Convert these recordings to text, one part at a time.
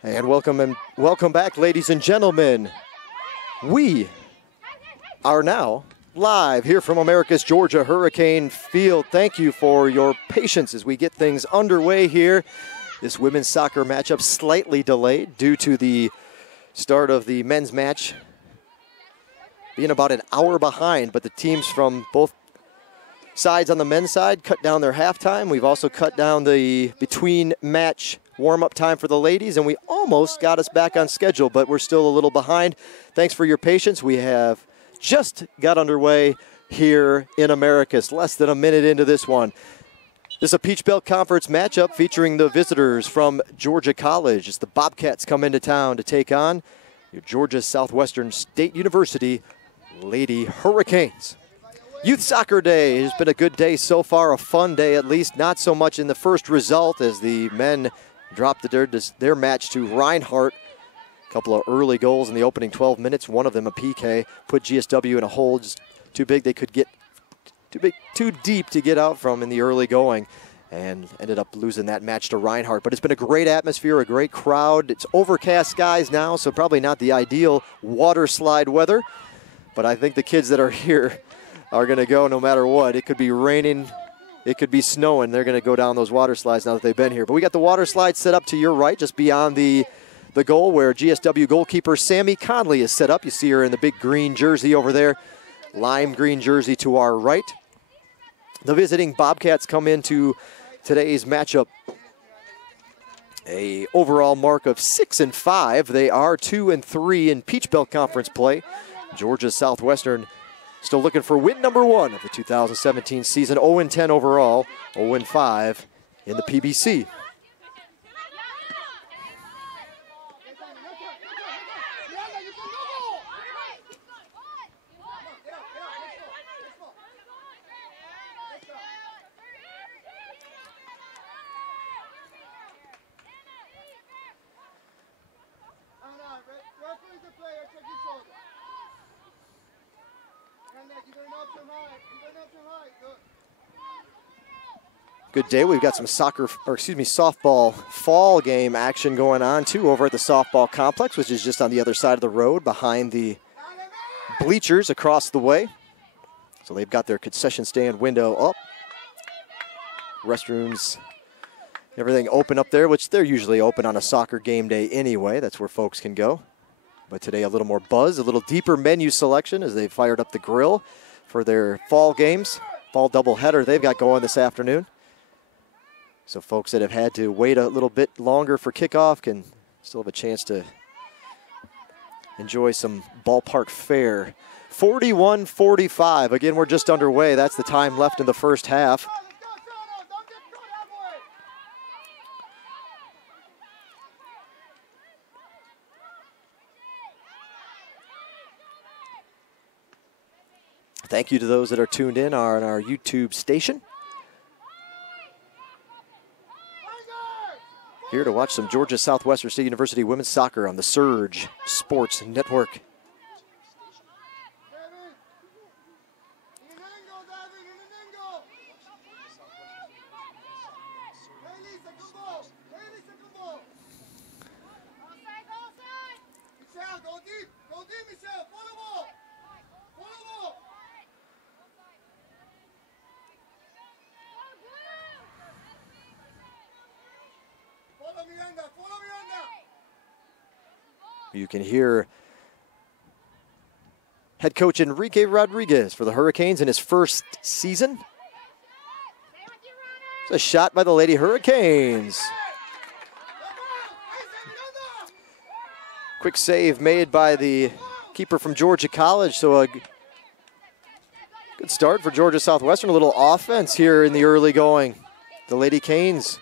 And welcome back, ladies and gentlemen. We are now live here from America's Georgia Hurricane Field. Thank you for your patience as we get things underway here. This women's soccer matchup slightly delayed due to the start of the men's match being about an hour behind, but the teams from both sides on the men's side cut down their halftime. We've also cut down the between match warm-up time for the ladies, and we almost got us back on schedule, but we're still a little behind. Thanks for your patience. We have just got underway here in Americus, less than a minute into this one. This is a Peach Belt Conference matchup featuring the visitors from Georgia College as the Bobcats come into town to take on your Georgia Southwestern State University Lady Hurricanes. Youth Soccer Day has been a good day so far, a fun day at least, not so much in the first result as the men dropped their match to Reinhardt. A couple of early goals in the opening 12 minutes, one of them a PK, put GSW in a hole just too big they could get, too deep to get out from in the early going, and ended up losing that match to Reinhardt. But it's been a great atmosphere, a great crowd. It's overcast skies now, so probably not the ideal water slide weather, but I think the kids that are here are going to go no matter what. It could be raining, it could be snowing. They're going to go down those water slides now that they've been here. But we got the water slide set up to your right, just beyond the goal where GSW goalkeeper Sammy Conley is set up. You see her in the big green jersey over there, lime green jersey to our right. The visiting Bobcats come into today's matchup a overall mark of 6-5. They are 2-3 in Peach Belt Conference play. Georgia Southwestern still looking for win number 1 of the 2017 season. 0-10 overall, 0-5 in the PBC. Good day. We've got some softball fall game action going on too over at the softball complex, which is just on the other side of the road behind the bleachers across the way. So they've got their concession stand window up. Restrooms, everything open up there, which they're usually open on a soccer game day anyway. That's where folks can go. But today a little more buzz, a little deeper menu selection as they fired up the grill for their fall games. Fall doubleheader they've got going this afternoon. So folks that have had to wait a little bit longer for kickoff can still have a chance to enjoy some ballpark fare. 41-45. Again, we're just underway. That's the time left in the first half. Thank you to those that are tuned in on our YouTube station. Here to watch some Georgia Southwestern State University women's soccer on the Surge Sports Network. You can hear head coach Enrique Rodriguez for the Hurricanes in his first season. It's a shot by the Lady Hurricanes. Quick save made by the keeper from Georgia College, so a good start for Georgia Southwestern. A little offense here in the early going. The Lady Canes.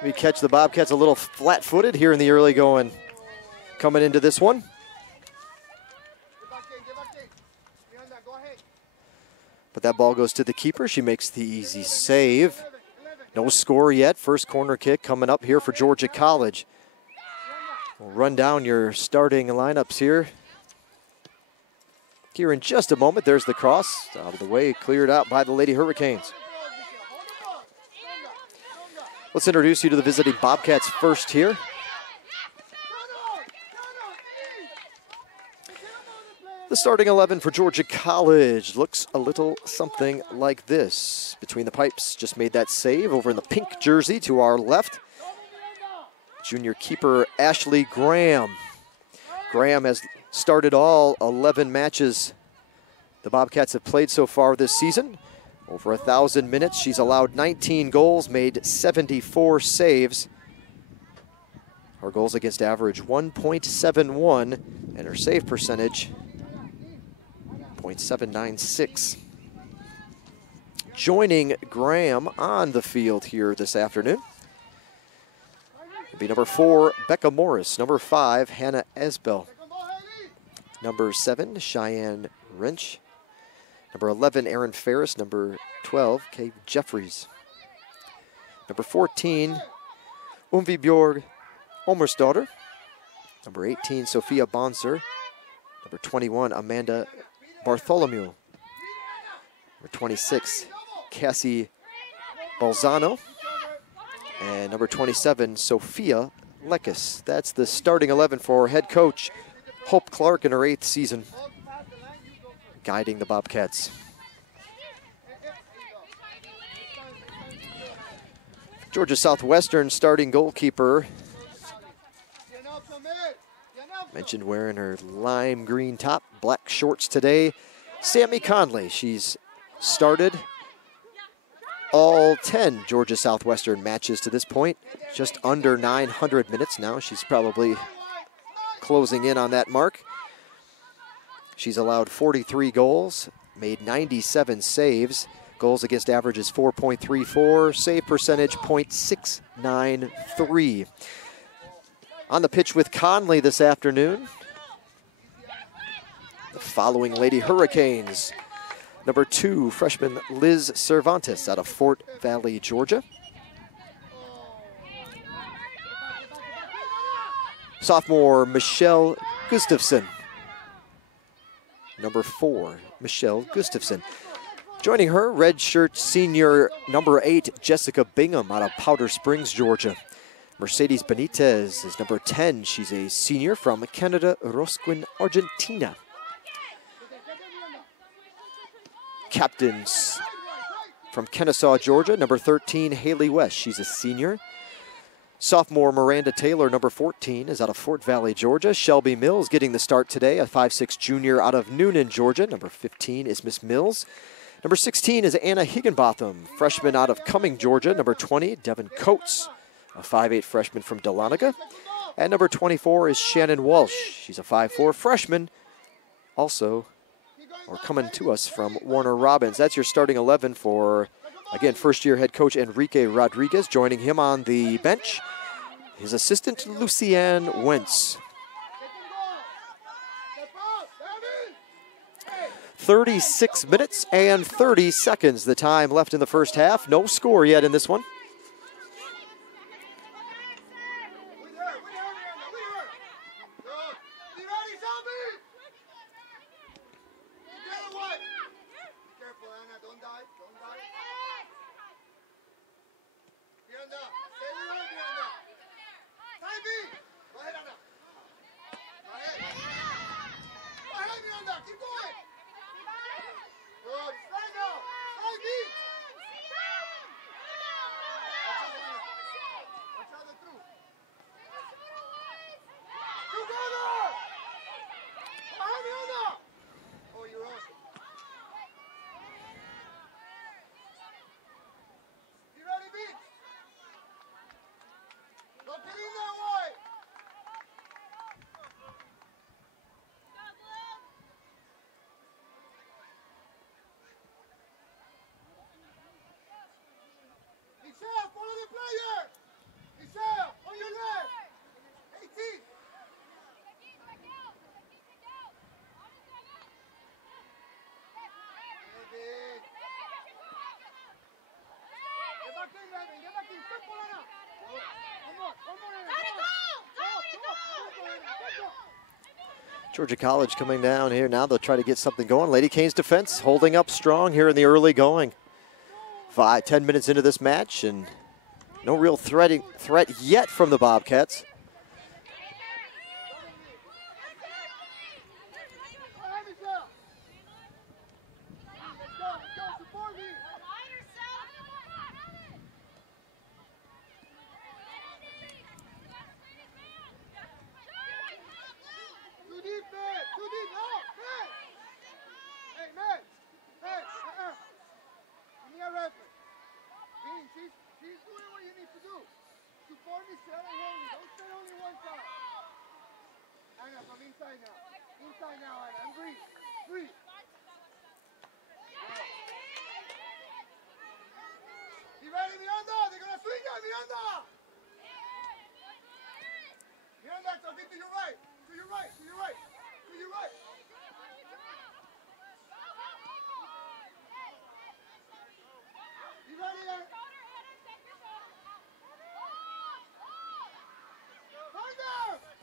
We catch the Bobcats a little flat-footed here in the early going. Coming into this one. But that ball goes to the keeper. She makes the easy save. No score yet. First corner kick coming up here for Georgia College. We'll run down your starting lineups here. Here in just a moment. There's the cross. Out of the way, cleared out by the Lady Hurricanes. Let's introduce you to the visiting Bobcats first here. The starting 11 for Georgia College looks a little something like this. Between the pipes, just made that save over in the pink jersey to our left. Junior keeper Ashley Graham. Graham has started all 11 matches the Bobcats have played so far this season. Over 1,000 minutes, she's allowed 19 goals, made 74 saves. Her goals against average 1.71, and her save percentage 0.796. Joining Graham on the field here this afternoon will be number 4, Becca Morris. Number 5, Hannah Esbel. Number 7, Cheyenne Wrench. Number 11, Aaron Ferris. Number 12, Kay Jeffries. Number 14, Umvi Bjorg Omersdottir. Number 18, Sophia Bonser. Number 21, Amanda Bartholomew. Number 26, Cassie Balzano. And number 27, Sophia Lekis. That's the starting 11 for head coach Hope Clark in her 8th season, guiding the Bobcats. Georgia Southwestern starting goalkeeper, mentioned wearing her lime green top, black shorts today, Sammy Conley. She's started all 10 Georgia Southwestern matches to this point, just under 900 minutes now. She's probably closing in on that mark. She's allowed 43 goals, made 97 saves. Goals against average is 4.34, save percentage 0.693. On the pitch with Conley this afternoon, the following Lady Hurricanes. Number 2, freshman Liz Cervantes out of Fort Valley, Georgia. Sophomore Michelle Gustafson. Number 4, Michelle Gustafson. Joining her, redshirt senior number 8, Jessica Bingham out of Powder Springs, Georgia. Mercedes Benitez is number 10. She's a senior from Canada Rosquin, Argentina. Captains from Kennesaw, Georgia, number 13, Haley West. She's a senior. Sophomore Miranda Taylor, number 14, is out of Fort Valley, Georgia. Shelby Mills getting the start today, a 5'6" junior out of Noonan, Georgia. Number 15 is Miss Mills. Number 16 is Anna Higginbotham, freshman out of Cumming, Georgia. Number 20, Devin Coates, a 5'8" freshman from Dahlonega. And number 24 is Shannon Walsh. She's a 5'4" freshman, also coming to us from Warner Robins. That's your starting 11 for, again, first-year head coach Enrique Rodriguez. Joining him on the bench, his assistant Lucianne Wentz. 36 minutes and 30 seconds, the time left in the first half. No score yet in this one. Georgia College coming down here. Now they'll try to get something going. Lady Canes defense holding up strong here in the early going. 10 minutes into this match, and No real threat yet from the Bobcats.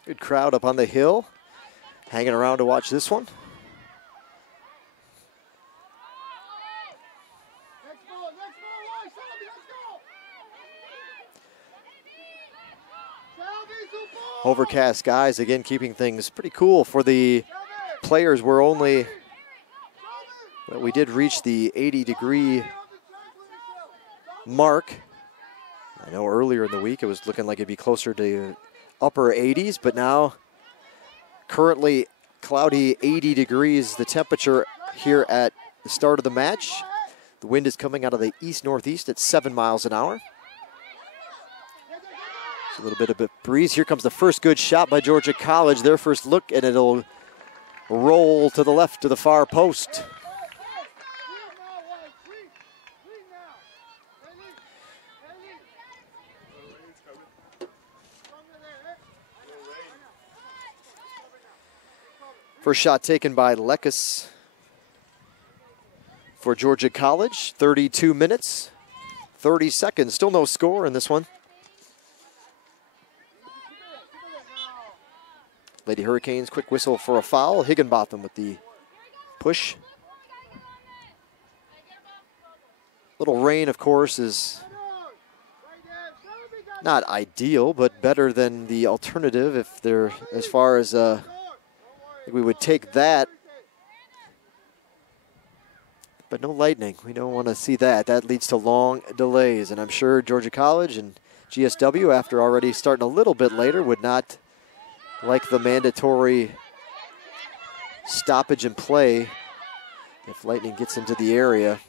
Good crowd up on the hill, hanging around to watch this one. Overcast skies, again, keeping things pretty cool for the players. We're only, well, we did reach the 80-degree mark. I know earlier in the week it was looking like it'd be closer to upper 80s, but now currently cloudy, 80 degrees the temperature here at the start of the match. The wind is coming out of the east-northeast at 7 miles an hour. A little bit of a breeze. Here comes the first good shot by Georgia College. Their first look, and it'll roll to the left to the far post. First shot taken by Lekas for Georgia College. 32 minutes, 30 seconds. Still no score in this one. Lady Hurricanes, quick whistle for a foul. Higginbotham with the push. Little rain, of course, is not ideal, but better than the alternative if they're, as far as we would take that. But no lightning. We don't want to see that. That leads to long delays, and I'm sure Georgia College and GSW, after already starting a little bit later, would not like the mandatory stoppage in play if lightning gets into the area.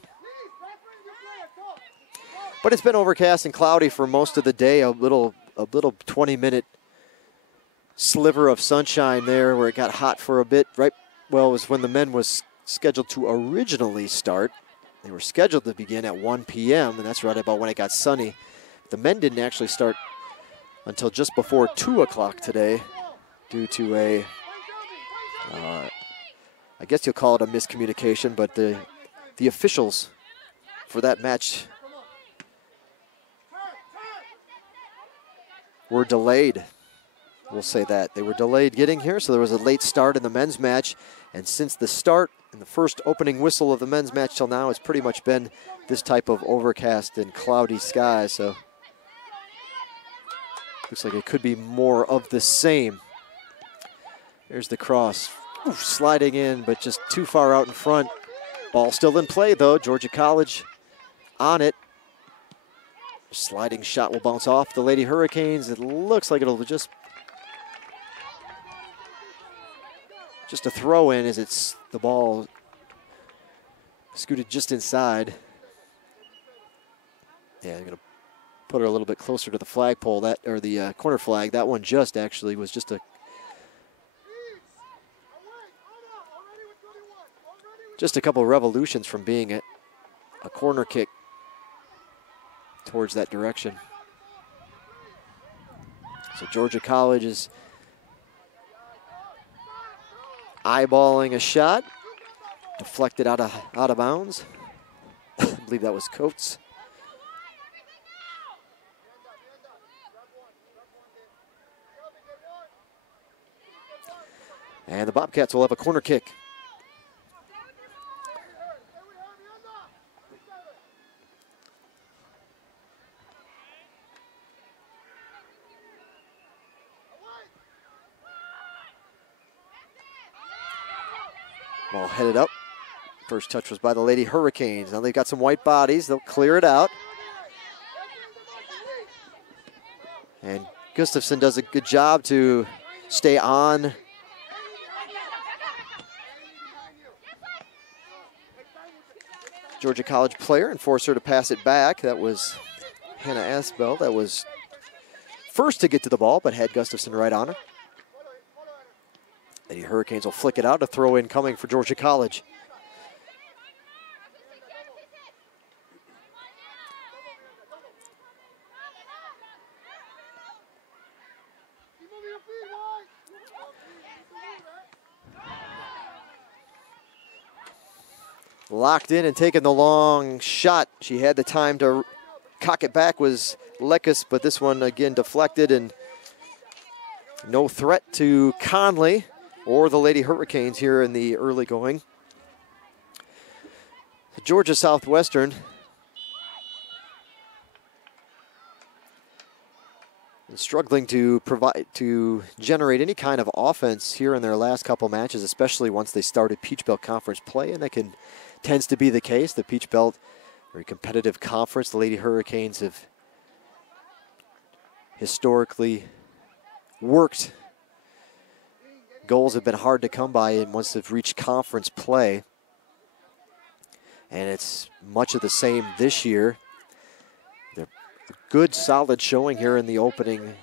But it's been overcast and cloudy for most of the day. A little 20-minute sliver of sunshine there where it got hot for a bit. Right, well, it was when the men was scheduled to originally start. They were scheduled to begin at 1 p.m., and that's right about when it got sunny. The men didn't actually start until just before 2 o'clock today, due to a, I guess you'll call it a miscommunication, but the officials for that match were delayed. We'll say that. They were delayed getting here, so there was a late start in the men's match, and since the start and the first opening whistle of the men's match till now, it's pretty much been this type of overcast and cloudy skies, so looks like it could be more of the same. There's the cross. Oof, sliding in, but just too far out in front. Ball still in play, though. Georgia College on it. Sliding shot will bounce off the Lady Hurricanes. It looks like it'll just a throw in as it's the ball scooted just inside. Yeah, I'm going to put her a little bit closer to the flagpole, that, or the corner flag. That one just actually was just a couple of revolutions from being a corner kick towards that direction. So Georgia College is eyeballing a shot, deflected out of bounds. I believe that was Coates. And the Bobcats will have a corner kick. Ball headed up. First touch was by the Lady Hurricanes. Now they've got some white bodies. They'll clear it out. And Gustafson does a good job to stay on. Georgia College player and force her to pass it back. That was Hannah Asbell. That was first to get to the ball, but had Gustafson right on her. The Hurricanes will flick it out. A throw in coming for Georgia College. Locked in and taking the long shot. She had the time to cock it back was Lekus, but this one again deflected and no threat to Conley or the Lady Hurricanes here in the early going. Georgia Southwestern is struggling to generate any kind of offense here in their last couple matches, especially once they started Peach Belt Conference play, and that tends to be the case. The Peach Belt, very competitive conference. The Lady Hurricanes have historically worked. Goals have been hard to come by and once they've reached conference play. And it's much of the same this year. They're good, solid showing here in the opening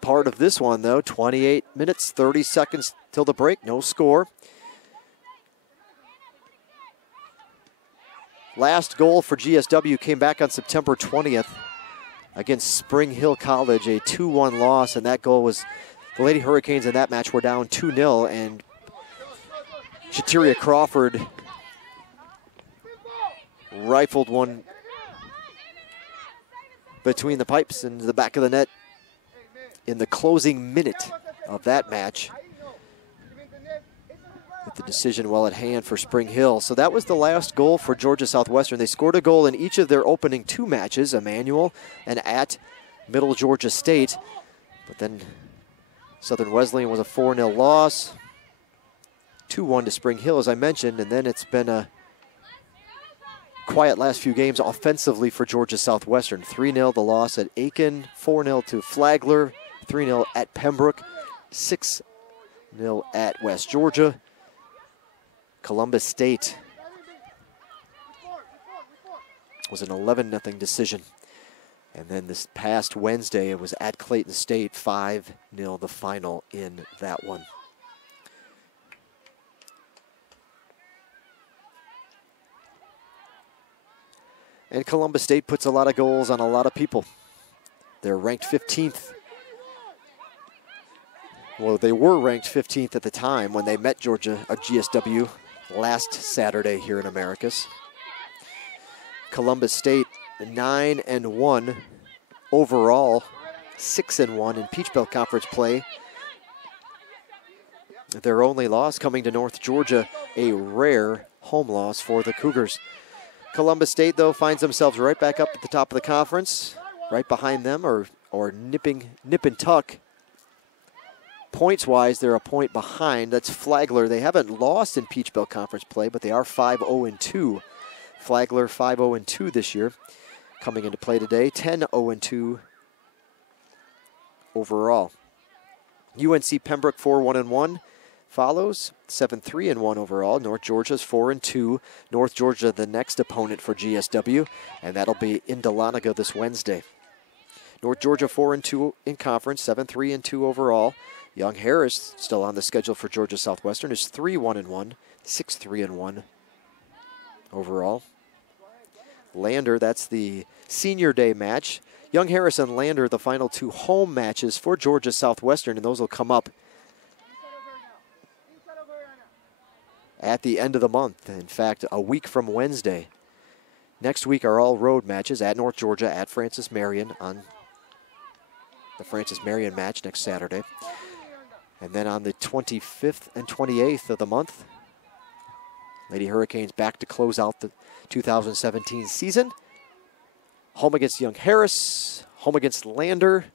part of this one, though. 28 minutes, 30 seconds till the break. No score. Last goal for GSW came back on September 20th against Spring Hill College, a 2-1 loss, and that goal was the Lady Hurricanes in that match were down 2-0, and Shateria Crawford rifled one between the pipes and the back of the net in the closing minute of that match, with the decision well at hand for Spring Hill. So that was the last goal for Georgia Southwestern. They scored a goal in each of their opening two matches, Emmanuel and at Middle Georgia State. But then Southern Wesleyan was a 4-0 loss. 2-1 to Spring Hill, as I mentioned, and then it's been a quiet last few games offensively for Georgia Southwestern. 3-0 the loss at Aiken, 4-0 to Flagler, 3-0 at Pembroke, 6-0 at West Georgia. Columbus State was an 11-0 decision. And then this past Wednesday, it was at Clayton State, 5-0 the final in that one. And Columbus State puts a lot of goals on a lot of people. They're ranked 15th. Well, they were ranked 15th at the time when they met GSW last Saturday here in Americus. Columbus State 9-1 overall, 6-1 in Peach Belt Conference play. Their only loss coming to North Georgia, a rare home loss for the Cougars. Columbus State, though, finds themselves right back up at the top of the conference, right behind them, or nip and tuck. Points-wise, they're a point behind. That's Flagler. They haven't lost in Peach Belt Conference play, but they are 5-0-2. Flagler 5-0-2 this year. Coming into play today, 10-0-2 overall. UNC Pembroke 4-1-1 follows, 7-3-1 overall. North Georgia's 4-2. North Georgia the next opponent for GSW, and that'll be in Dahlonega this Wednesday. North Georgia 4-2 in conference, 7-3-2 overall. Young Harris, still on the schedule for Georgia Southwestern, is 3-1-1, 6-3-1 overall. Lander, that's the senior day match. Young Harris and Lander, the final two home matches for Georgia Southwestern, and those will come up at the end of the month. In fact, a week from Wednesday. Next week are all road matches at North Georgia, at Francis Marion on the Francis Marion match next Saturday. And then on the 25th and 28th of the month, Lady Hurricanes back to close out the 2017 season. Home against Young Harris, home against Lander.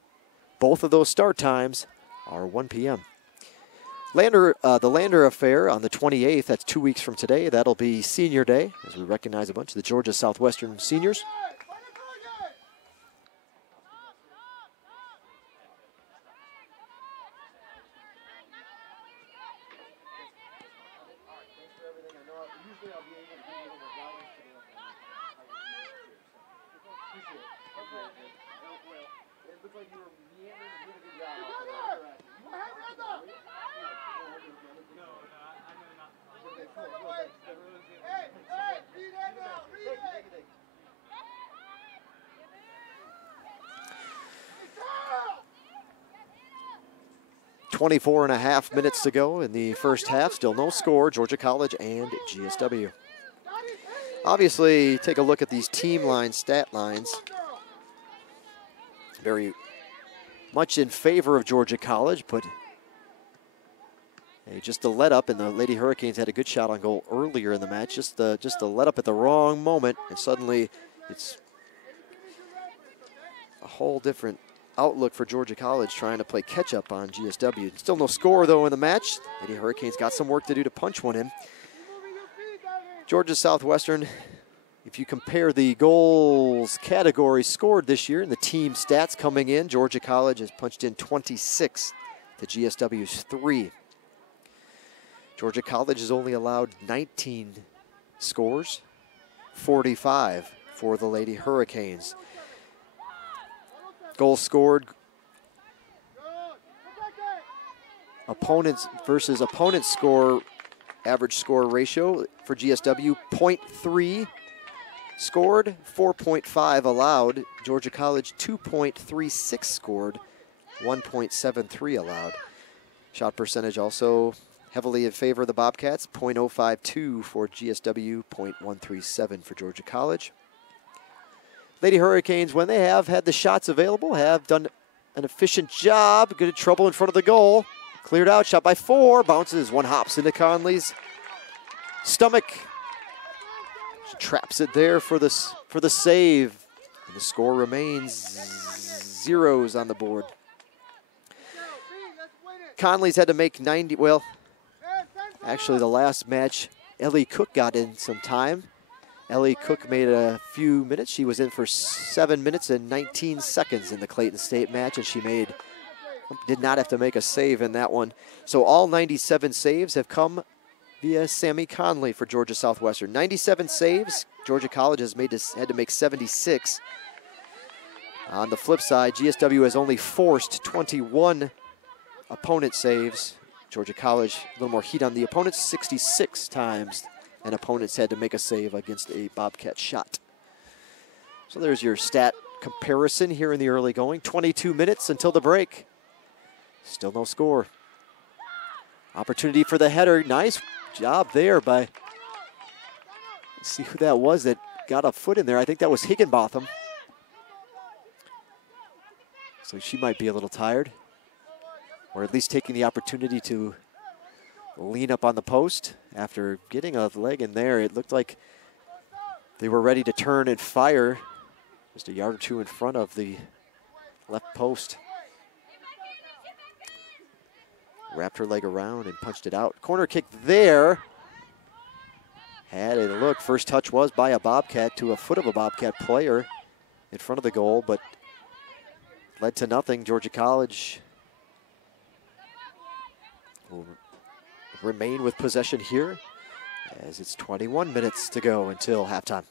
Both of those start times are 1 p.m. The Lander affair on the 28th, that's 2 weeks from today. That'll be senior day as we recognize a bunch of the Georgia Southwestern seniors. .24.5 minutes to go in the first half. Still no score, Georgia College and GSW. Obviously, take a look at these team line stat lines. Very much in favor of Georgia College, but just a let up, and the Lady Hurricanes had a good shot on goal earlier in the match. Just a let up at the wrong moment, and suddenly it's a whole different outlook for Georgia College trying to play catch up on GSW. Still no score though in the match. Lady Hurricanes got some work to do to punch one in. Georgia Southwestern, if you compare the goals category scored this year and the team stats coming in, Georgia College has punched in 26 to GSW's 3. Georgia College has only allowed 19 scores, 45 for the Lady Hurricanes. Goals scored, opponents versus opponents score, average score ratio for GSW, 0.3 scored, 4.5 allowed. Georgia College, 2.36 scored, 1.73 allowed. Shot percentage also heavily in favor of the Bobcats, .052 for GSW, .137 for Georgia College. Lady Hurricanes, when they have had the shots available, have done an efficient job. Good trouble in front of the goal. Cleared out, shot by 4, bounces, one hops into Conley's stomach. She traps it there for the save. And the score remains zeros on the board. Conley's had to make 90, well, actually the last match, Ellie Cook got in some time. Ellie Cook made a few minutes. She was in for 7 minutes and 19 seconds in the Clayton State match, and she did not have to make a save in that one. So all 97 saves have come via Sammy Conley for Georgia Southwestern. 97 saves. Georgia College has had to make 76. On the flip side, GSW has only forced 21 opponent saves. Georgia College, a little more heat on the opponents, 66 times. And opponents had to make a save against a Bobcat shot. So there's your stat comparison here in the early going. 22 minutes until the break. Still no score. Opportunity for the header. Nice job there by, let's see who that was that got a foot in there. I think that was Higginbotham. So she might be a little tired, or at least taking the opportunity to lean up on the post. After getting a leg in there, it looked like they were ready to turn and fire just a yard or two in front of the left post. Wrapped her leg around and punched it out. Corner kick there. Had a look. First touch was by a Bobcat to a foot of a Bobcat player in front of the goal, but led to nothing. Georgia College will remain with possession here as it's 21 minutes to go until halftime.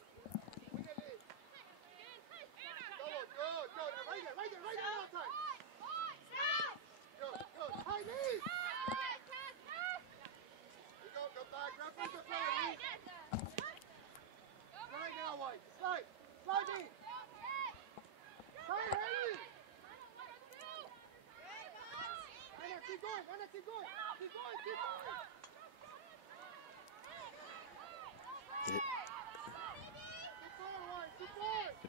The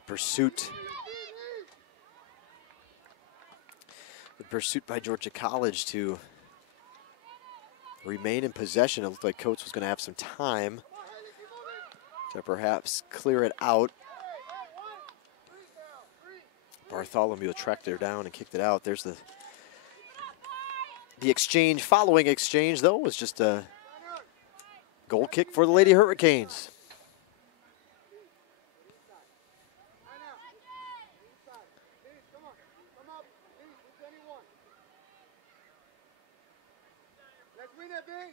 pursuit by Georgia College to remain in possession. It looked like Coates was going to have some time to perhaps clear it out. Bartholomew tracked her down and kicked it out. There's the The exchange, following exchange, though, was just a goal kick for the Lady Hurricanes.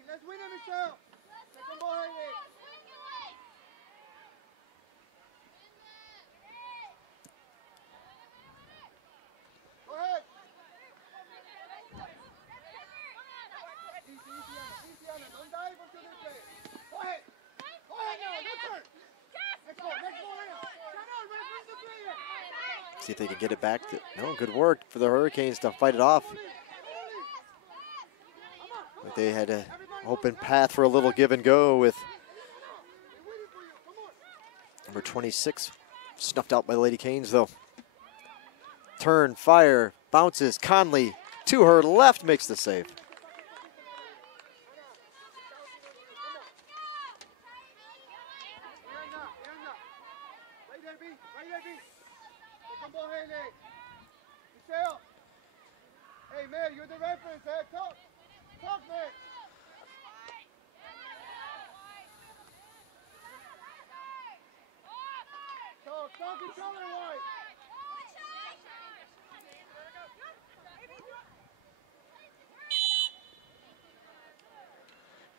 Let's win it, Michelle. Second ball, Haley. Go ahead. Easy, Anna. Don't dive until they play. Go ahead. Go ahead now. Your turn. Next ball, Anna. Shut up, where's the player? See if they can get it back. No, good work for the Hurricanes to fight it off. But they had an open path for a little give and go with number 26 snuffed out by the Lady Canes, though. Turn, fire, bounces. Conley to her left makes the save. Hey, man, you're the reference, eh? Talk, man. Talk each other, White.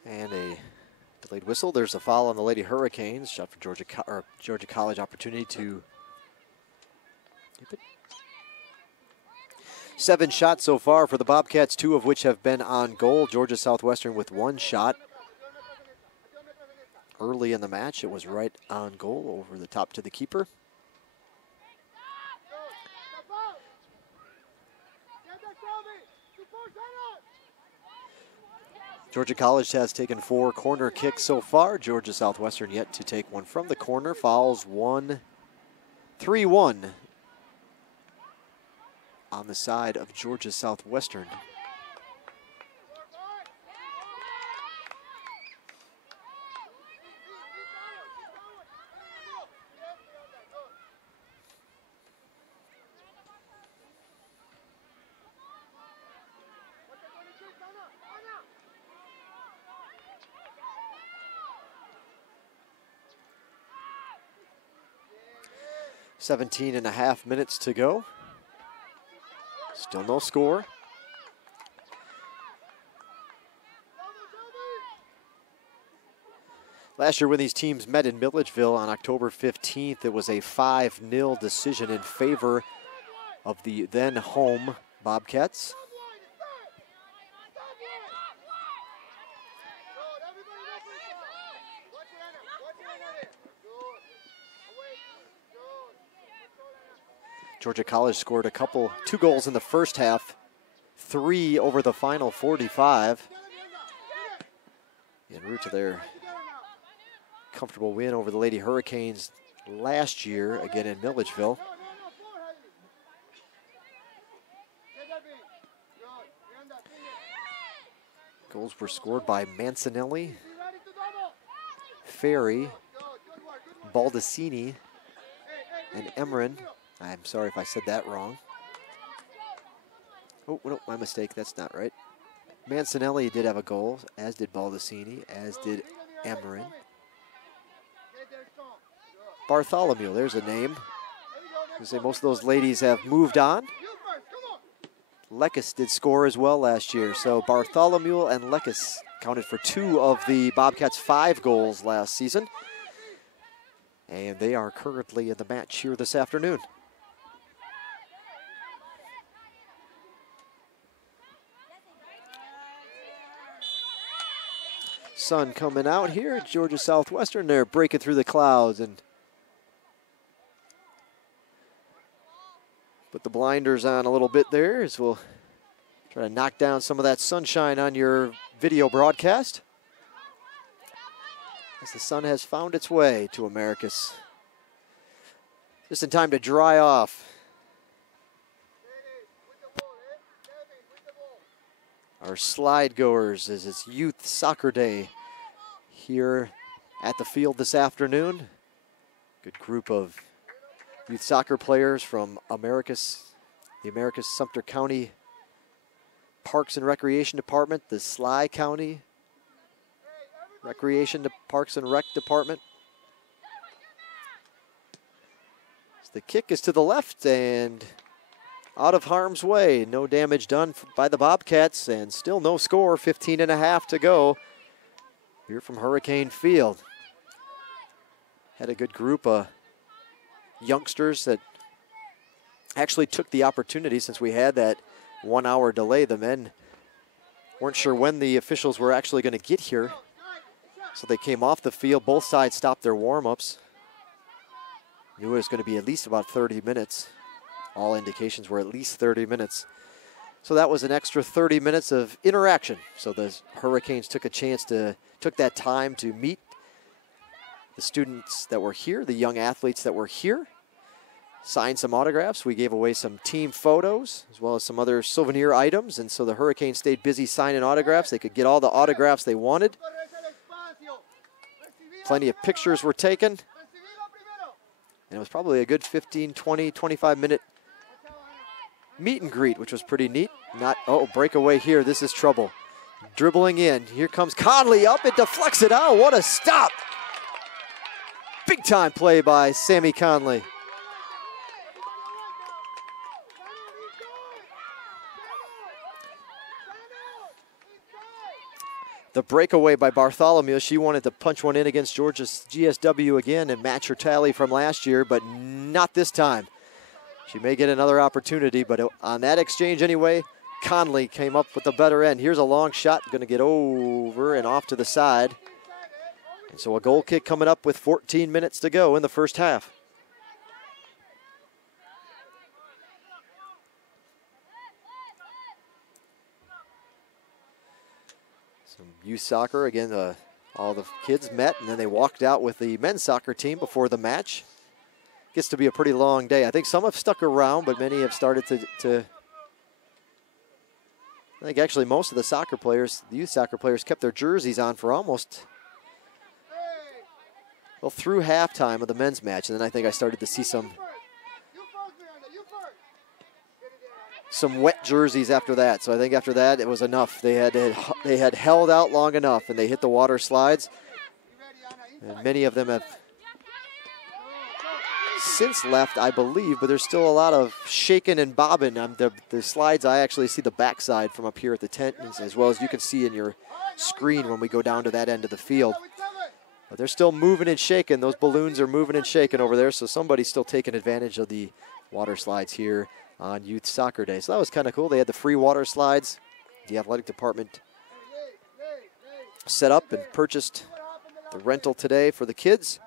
And a delayed whistle. There's a foul on the Lady Hurricanes. Shot for Georgia College opportunity to keep it. 7 shots so far for the Bobcats, 2 of which have been on goal. Georgia Southwestern with 1 shot. Early in the match, it was right on goal over the top to the keeper. Georgia College has taken 4 corner kicks so far. Georgia Southwestern yet to take one from the corner. Fouls 3-1 on the side of Georgia Southwestern. .5 minutes to go. Still no score. Last year when these teams met in Milledgeville on October 15th, it was a 5-0 decision in favor of the then home Bobcats. Georgia College scored 2 goals in the first half, 3 over the final 45. En route to their comfortable win over the Lady Hurricanes last year, again in Milledgeville. Goals were scored by Mancinelli, Ferry, Baldacini, and Emeren. I'm sorry if I said that wrong. Oh, no, my mistake. That's not right. Mancinelli did have a goal, as did Baldacini, as did Emeren. Bartholomew, there's a name. I say most of those ladies have moved on. Lekes did score as well last year, so Bartholomew and Lekes counted for 2 of the Bobcats' 5 goals last season. And they are currently in the match here this afternoon. Sun coming out here at Georgia Southwestern. They're breaking through the clouds and put the blinders on a little bit there as we'll try to knock down some of that sunshine on your video broadcast. As the sun has found its way to Americus. Just in time to dry off. Our slide goers as it's Youth Soccer Day here at the field this afternoon. Good group of youth soccer players from the Americus Sumter County Parks and Recreation Department, the Sly County Parks and Rec Department. So the kick is to the left and out of harm's way. No damage done by the Bobcats, and still no score. 15.5 to go here from Hurricane Field. Had a good group of youngsters that actually took the opportunity since we had that 1 hour delay. The men weren't sure when the officials were actually going to get here, so they came off the field. Both sides stopped their warm-ups. Knew it was going to be at least about 30 minutes. All indications were at least 30 minutes. So that was an extra 30 minutes of interaction. So the Hurricanes took that time to meet the students that were here, the young athletes that were here, signed some autographs. We gave away some team photos as well as some other souvenir items. And so the Hurricanes stayed busy signing autographs. They could get all the autographs they wanted. Plenty of pictures were taken. And it was probably a good 15, 20, 25 minute meet and greet, which was pretty neat. Breakaway here. This is trouble. Dribbling in. Here comes Conley up. It deflects it out. What a stop. Big time play by Sammy Conley. The breakaway by Bartholomew. She wanted to punch one in against Georgia's GSW again and match her tally from last year, but not this time. She may get another opportunity, but on that exchange anyway, Conley came up with the better end. Here's a long shot, going to get over and off to the side. And so a goal kick coming up with 14 minutes to go in the first half. Some youth soccer, again, all the kids met and then they walked out with the men's soccer team before the match. Gets to be a pretty long day. I think some have stuck around, but many have started to I think actually most of the soccer players, the youth soccer players, kept their jerseys on for almost, well, through halftime of the men's match. And then I think I started to see some wet jerseys after that. So I think after that it was enough. They had held out long enough, and they hit the water slides. And many of them have since left, I believe, but there's still a lot of shaking and bobbing. The slides, I actually see the backside from up here at the tent, as well as you can see in your screen when we go down to that end of the field. But they're still moving and shaking. Those balloons are moving and shaking over there, so somebody's still taking advantage of the water slides here on Youth Soccer Day. So that was kind of cool. They had the free water slides. The athletic department set up and purchased the rental today for the kids.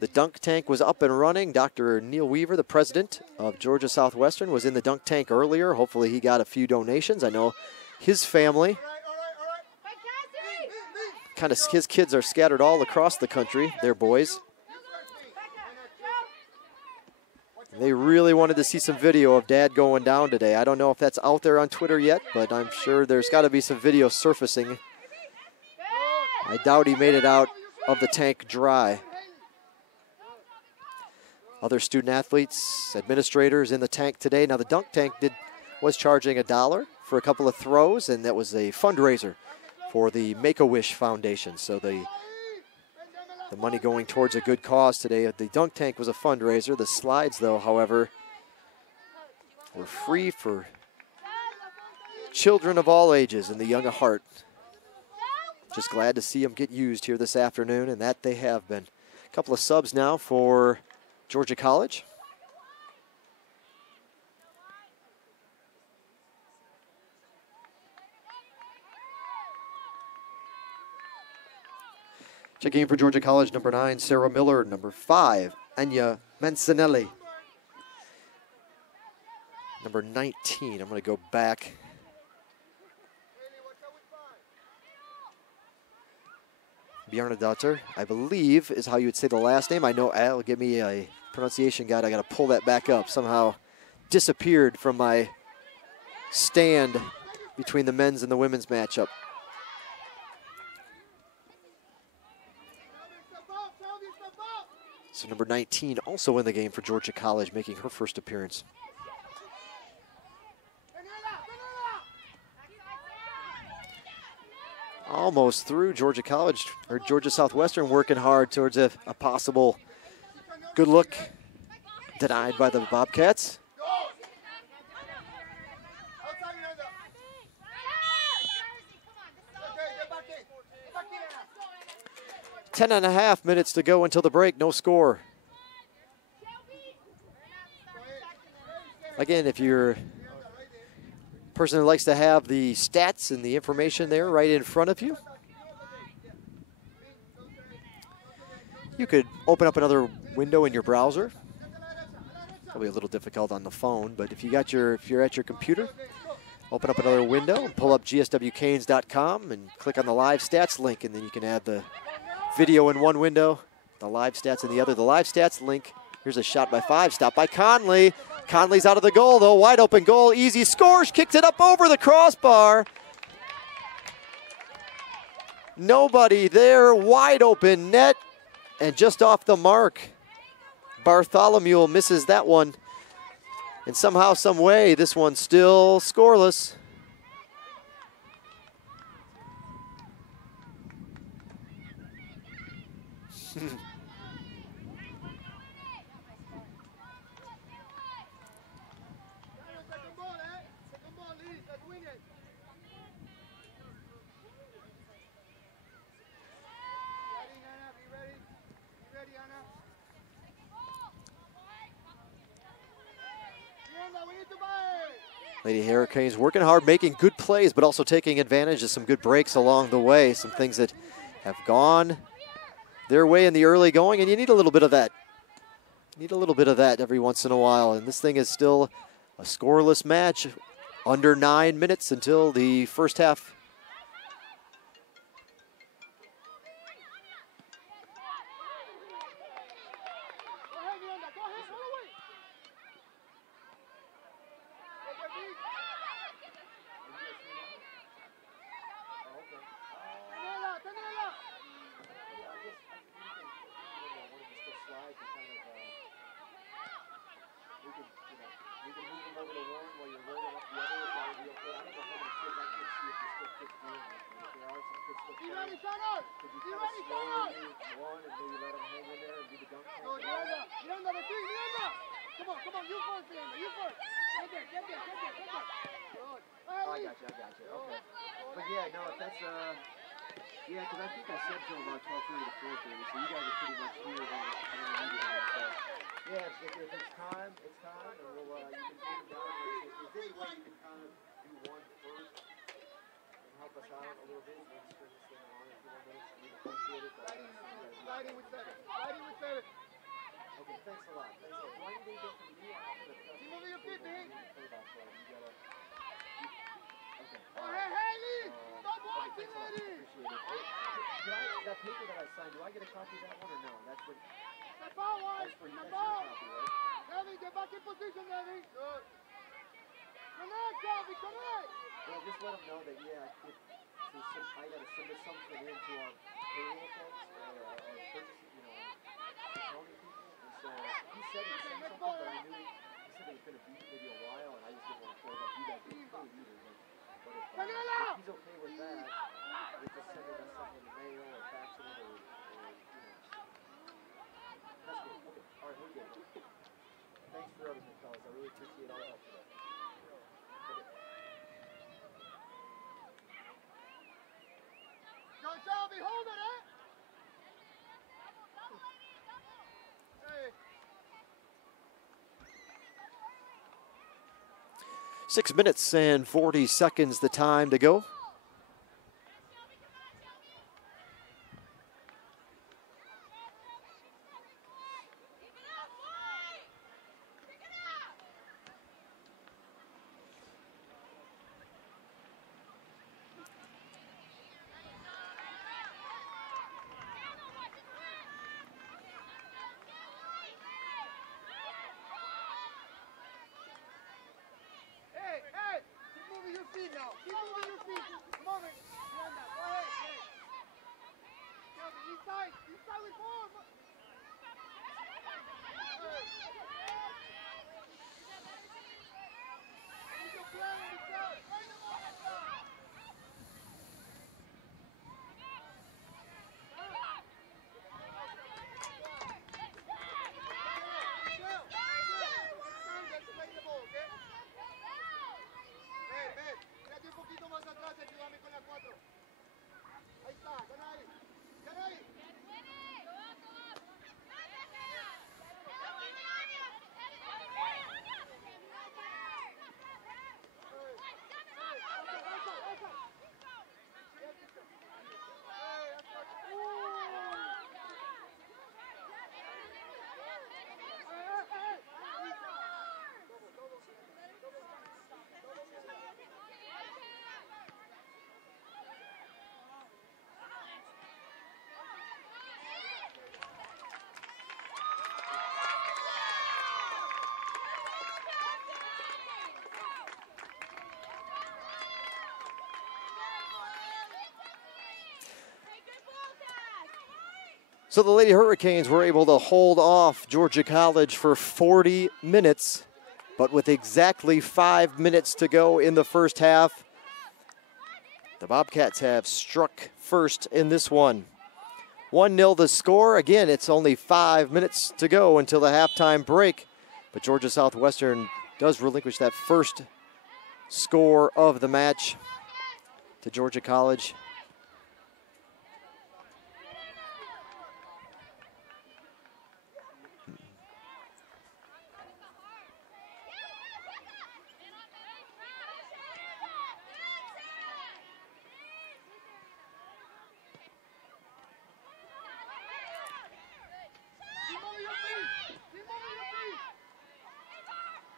The dunk tank was up and running. Dr. Neil Weaver, the president of Georgia Southwestern, was in the dunk tank earlier. Hopefully he got a few donations. I know his family, his kids are scattered all across the country, their boys. They really wanted to see some video of Dad going down today. I don't know if that's out there on Twitter yet, but I'm sure there's got to be some video surfacing. I doubt he made it out of the tank dry. Other student athletes, administrators in the tank today. Now the dunk tank was charging $1 for a couple of throws, and that was a fundraiser for the Make-A-Wish Foundation. So the money going towards a good cause today. The dunk tank was a fundraiser. The slides, though, however, were free for children of all ages and the young of heart. Just glad to see them get used here this afternoon, and that they have been. A couple of subs now for Georgia College. Checking in for Georgia College, number 9, Sarah Miller. Number 5, Anya Mancinelli. Number 19, I'm going to go back. Bjarnadottir, I believe, is how you would say the last name. I know Al, give me a pronunciation guide. I got to pull that back up. Somehow disappeared from my stand between the men's and the women's matchup. So number 19 also in the game for Georgia College, making her first appearance. almost through. Georgia College, or Georgia Southwestern, working hard towards a possible good look, denied by the Bobcats. 10.5 minutes to go until the break, no score. Again, if you're a person who likes to have the stats and the information there right in front of you, you could open up another window in your browser. Probably a little difficult on the phone, but if you're at your computer, open up another window and pull up gswcanes.com and click on the live stats link, and then you can add the video in one window, the live stats in the other. The live stats link, here's a shot by 5, stopped by Conley. Conley's out of the goal though, wide open goal, easy scores, kicked it up over the crossbar. Nobody there, wide open net, and just off the mark. Bartholomew misses that one. And somehow, some way, this one's still scoreless. Lady Hurricanes working hard, making good plays, but also taking advantage of some good breaks along the way. Some things that have gone their way in the early going, and you need a little bit of that. You need a little bit of that every once in a while, and this thing is still a scoreless match. Under 9 minutes until the first half. Shelby, hold it, eh? Hey. 6 minutes and 40 seconds the time to go. So the Lady Hurricanes were able to hold off Georgia College for 40 minutes, but with exactly 5 minutes to go in the first half, the Bobcats have struck first in this one. 1-0 the score. Again, it's only 5 minutes to go until the halftime break, but Georgia Southwestern does relinquish that first score of the match to Georgia College.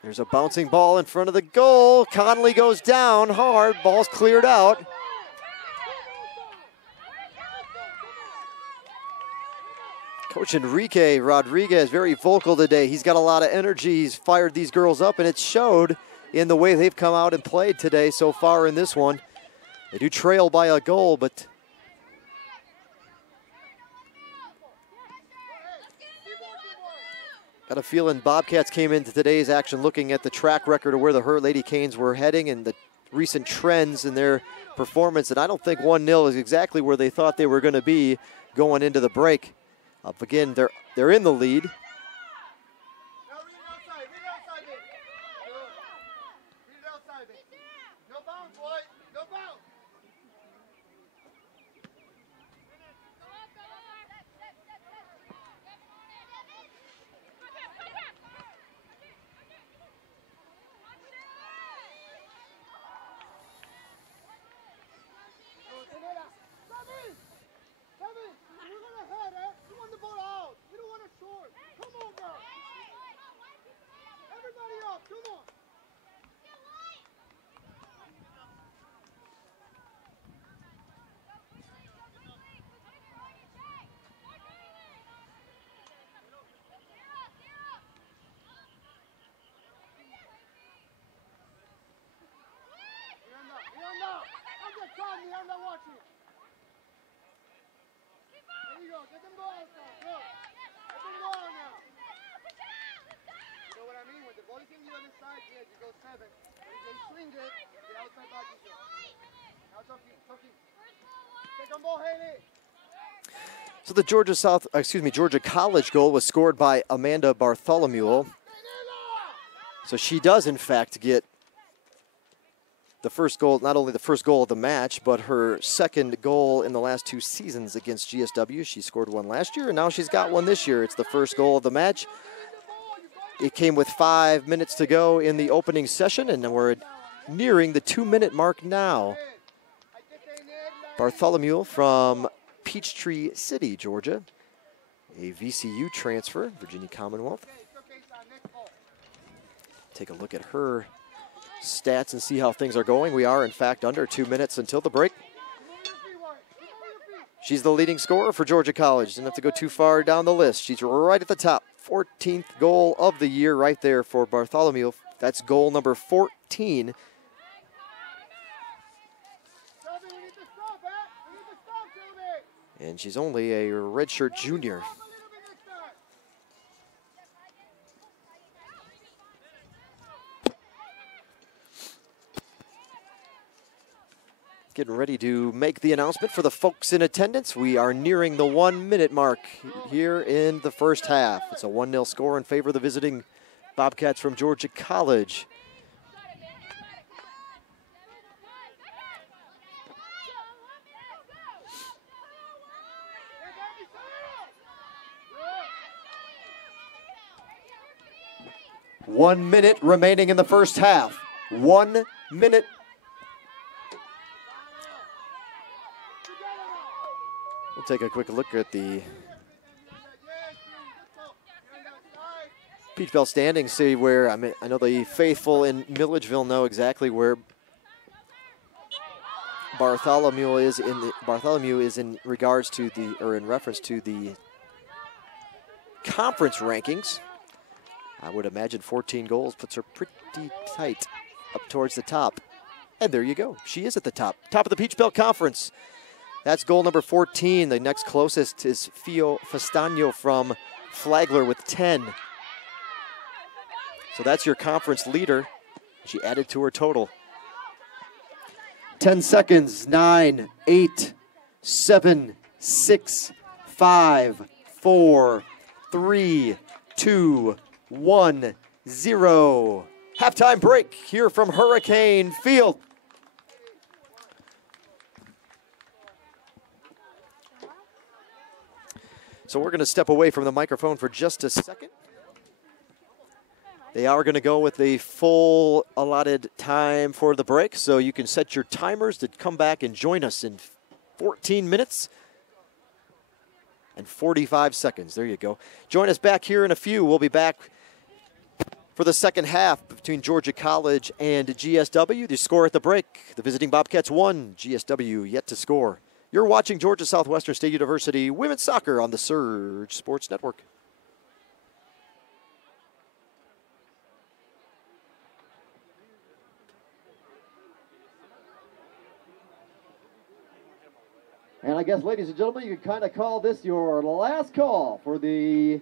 There's a bouncing ball in front of the goal. Conley goes down hard. Ball's cleared out. Coach Enrique Rodriguez, very vocal today. He's got a lot of energy. He's fired these girls up, and it showed in the way they've come out and played today so far in this one. They do trail by a goal, but got a feeling Bobcats came into today's action looking at the track record of where the Lady Canes were heading and the recent trends in their performance, and I don't think 1-0 is exactly where they thought they were going to be going into the break. Up again, they're in the lead. So the Georgia College goal was scored by Amanda Bartholomew. So she does in fact get the first goal, not only the first goal of the match, but her second goal in the last 2 seasons against GSW. She scored one last year, and now she's got one this year. It's the first goal of the match. It came with 5 minutes to go in the opening session, and we're nearing the 2-minute mark now. Bartholomew from Peachtree City, Georgia, a VCU transfer, Virginia Commonwealth. Take a look at her stats and see how things are going. We are, in fact, under 2 minutes until the break. She's the leading scorer for Georgia College. Didn't have to go too far down the list. She's right at the top. 14th goal of the year right there for Bartholomew. That's goal number 14. And she's only a redshirt junior. Getting ready to make the announcement for the folks in attendance. We are nearing the 1-minute mark here in the first half. It's a 1-0 score in favor of the visiting Bobcats from Georgia College. One minute remaining in the first half. 1 minute. We'll take a quick look at the Peach Bell standings, see where, I know the faithful in Milledgeville know exactly where Bartholomew is in regards to the, or in reference to the conference rankings. I would imagine 14 goals puts her pretty tight up towards the top. And there you go. She is at the top. Top of the Peach Belt Conference. That's goal number 14. The next closest is Fio Festano from Flagler with 10. So that's your conference leader. She added to her total. 10 seconds. 9, 8, 7, 6, 5, 4, 3, 2, 1, 0. Halftime break here from Hurricane Field. So we're going to step away from the microphone for just a second. They are going to go with the full allotted time for the break, so you can set your timers to come back and join us in 14 minutes and 45 seconds. There you go. Join us back here in a few. We'll be back for the second half between Georgia College and GSW. The score at the break, the visiting Bobcats won, GSW yet to score. You're watching Georgia Southwestern State University Women's Soccer on the Surge Sports Network. And I guess, ladies and gentlemen, you can kind of call this your last call for the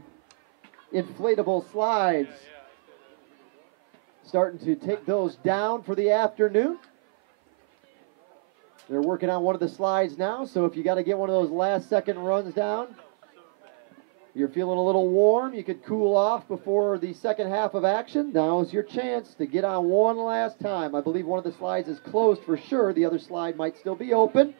inflatable slides. Starting to take those down for the afternoon. They're working on one of the slides now, so if you got to get one of those last-second runs down, you're feeling a little warm, you could cool off before the second half of action. Now is your chance to get on one last time. I believe one of the slides is closed for sure. The other slide might still be open.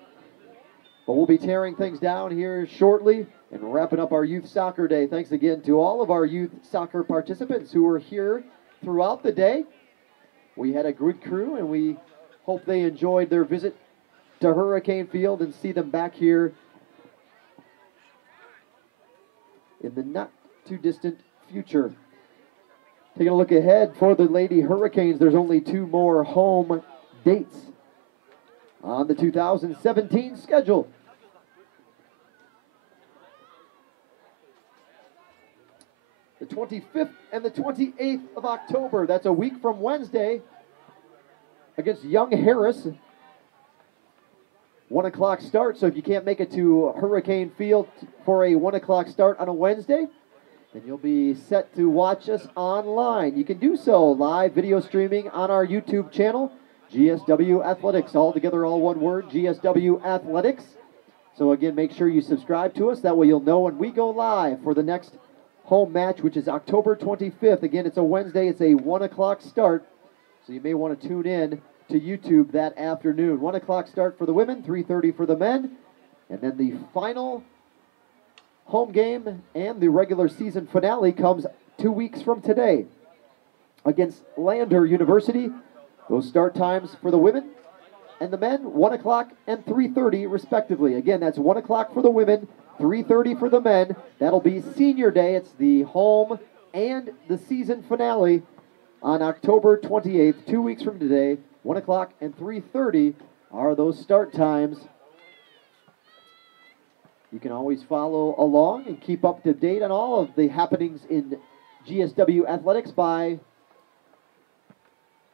But we'll be tearing things down here shortly and wrapping up our Youth Soccer Day. Thanks again to all of our youth soccer participants who were here throughout the day. We had a good crew, and we hope they enjoyed their visit to Hurricane Field and see them back here in the not-too-distant future. Taking a look ahead for the Lady Hurricanes, there's only 2 more home dates on the 2017 schedule. The 25th and the 28th of October. That's a week from Wednesday against Young Harris. 1 o'clock start, so if you can't make it to Hurricane Field for a 1 o'clock start on a Wednesday, then you'll be set to watch us online. You can do so live video streaming on our YouTube channel, GSW Athletics, all together, all one word, GSW Athletics. So again, make sure you subscribe to us. That way you'll know when we go live for the next home match, which is October 25th. Again, it's a Wednesday. It's a 1 o'clock start, so you may want to tune in to YouTube that afternoon. 1 o'clock start for the women, 3:30 for the men. And then the final home game and the regular season finale comes 2 weeks from today against Lander University. Those start times for the women and the men, 1 o'clock and 3:30 respectively. Again, that's 1 o'clock for the women, 3:30 for the men. That'll be senior day. It's the home and the season finale on October 28th, 2 weeks from today. 1 o'clock and 3:30 are those start times. You can always follow along and keep up to date on all of the happenings in GSW Athletics by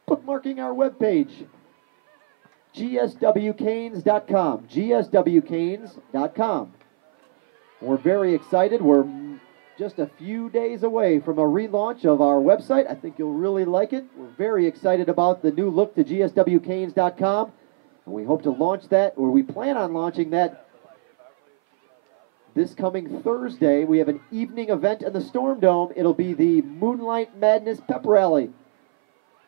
bookmarking our webpage, gswcanes.com, gswcanes.com. We're very excited. We're just a few days away from a relaunch of our website. I think you'll really like it. We're very excited about the new look to gswcanes.com, and we hope to launch that, or we plan on launching that this coming Thursday. We have an evening event in the Storm Dome. It'll be the Moonlight Madness Pep Rally.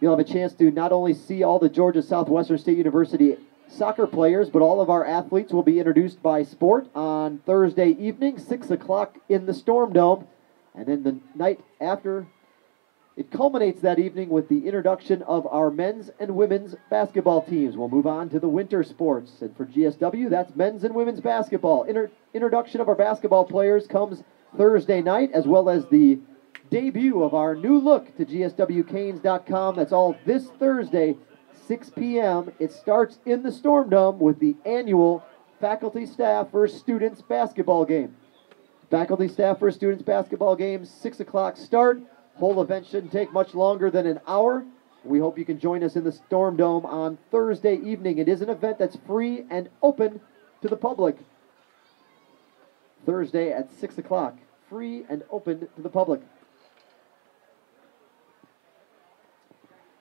You'll have a chance to not only see all the Georgia Southwestern State University soccer players, but all of our athletes will be introduced by sport on Thursday evening, 6 o'clock in the Storm Dome. And then the night after, it culminates that evening with the introduction of our men's and women's basketball teams. We'll move on to the winter sports. And for GSW, that's men's and women's basketball. Introduction of our basketball players comes Thursday night, as well as the debut of our new look to gswcanes.com. That's all this Thursday, 6 p.m. It starts in the Storm Dome with the annual Faculty Staff versus Students basketball game. Faculty Staff versus Students basketball game, 6 o'clock start. Whole event shouldn't take much longer than an hour. We hope you can join us in the Storm Dome on Thursday evening. It is an event that's free and open to the public. Thursday at 6 o'clock. Free and open to the public.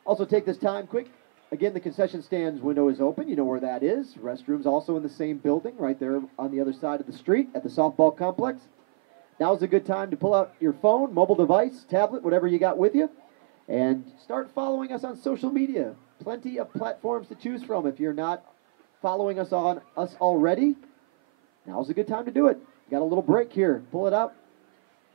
Also take this time quick. Again, the concession stands window is open. You know where that is. Restrooms also in the same building right there on the other side of the street at the softball complex. Now's a good time to pull out your phone, mobile device, tablet, whatever you got with you, and start following us on social media. Plenty of platforms to choose from. If you're not following us already, now's a good time to do it. Got a little break here. Pull it out,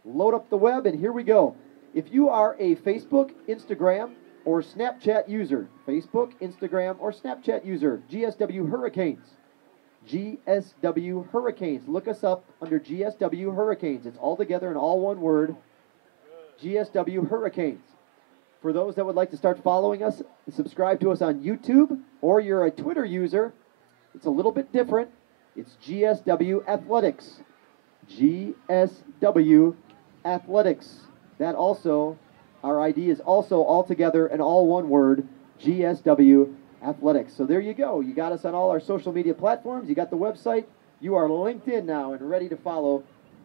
load up the web, and here we go. If you are a Facebook, Instagram, or Snapchat user, Facebook, Instagram, or Snapchat user, GSW Hurricanes. GSW Hurricanes. Look us up under GSW Hurricanes. It's all together in all one word, GSW Hurricanes. For those that would like to start following us, subscribe to us on YouTube, or you're a Twitter user, it's a little bit different. It's GSW Athletics. GSW Athletics. That also, our ID is also all together and all one word, GSW Athletics. So there you go. You got us on all our social media platforms. You got the website. You are linked in now and ready to follow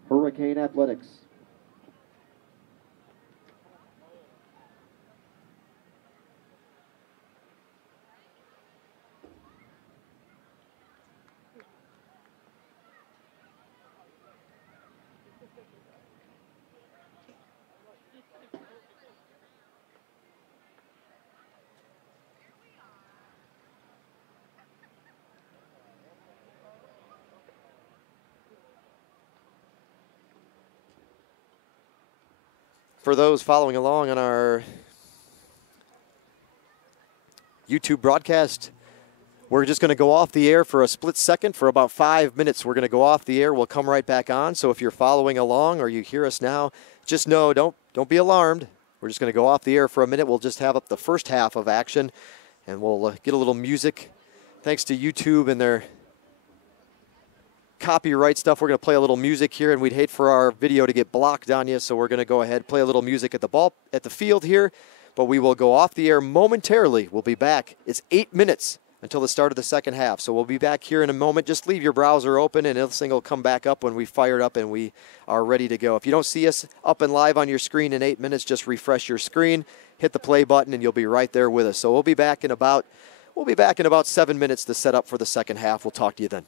Hurricane Athletics. For those following along on our YouTube broadcast, we're just going to go off the air for a split second for about 5 minutes. We're going to go off the air. We'll come right back on. So if you're following along or you hear us now, just know, don't be alarmed. We're just going to go off the air for a minute. We'll just have up the first half of action, and we'll get a little music. Thanks to YouTube and their copyright stuff, we're going to play a little music here, and we'd hate for our video to get blocked on you, so we're going to go ahead, play a little music at the field here, but we will go off the air momentarily. We'll be back. It's 8 minutes until the start of the second half, so we'll be back here in a moment. Just leave your browser open, and this thing will come back up when we fire it up and we are ready to go. If you don't see us up and live on your screen in 8 minutes, just refresh your screen, hit the play button, and you'll be right there with us. So we'll be back in about 7 minutes to set up for the second half. We'll talk to you then.